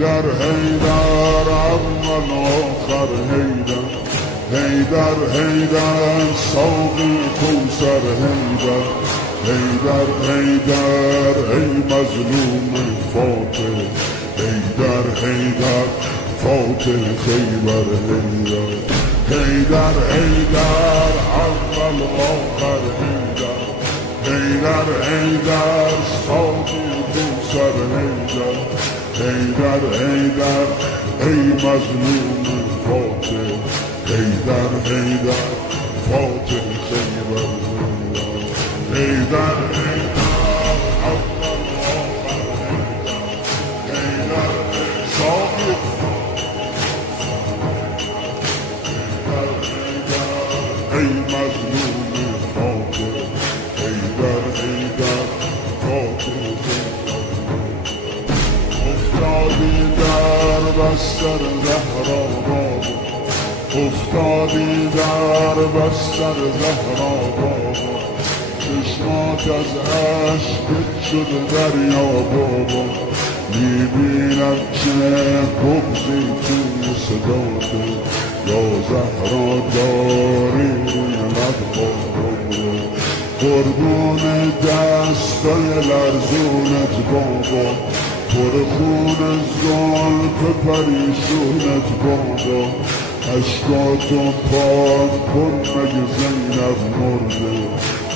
حیدر حیدر اول آخر حیدر حیدر حیدر ساقی کوثر حیدر حیدر حیدر ای مظلوم فاتح حیدر حیدر فاتح خیبر حیدر حیدر حیدر اول آخر حیدر حیدر حیدر ساقی کوثر حیدر حیدر حیدر ای مظلوم فاتح حیدر حیدر فاتح خیبر حیدر حیدر اول آخر حیدر ساقی حیدر حیدر ای مظلوم فاتح حیدر حیدر فاتح افتادی در بستر زهرا بابا افتادی در بستر زهرا بابا چشمات از عشقت شده دریا بابا میبینم که بغضی توی صداته یا زهرا داری روی لب بابا قربون دستای لرزونت بابا پر خون زلف پریشونت بابا اشکاتو پاک کن مگه زینب مرده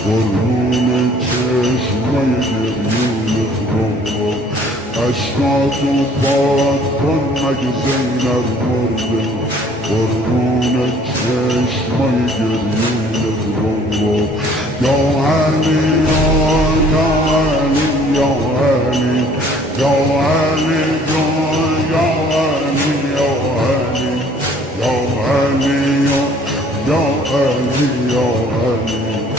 قربون چشمای گریونت بابا اشکاتو پاک کن مگه زینب مرده قربون چشمای گریونت بابا یا علی یا علی یا علی یا علی یا علی یا علی یا علی یا علی یا علی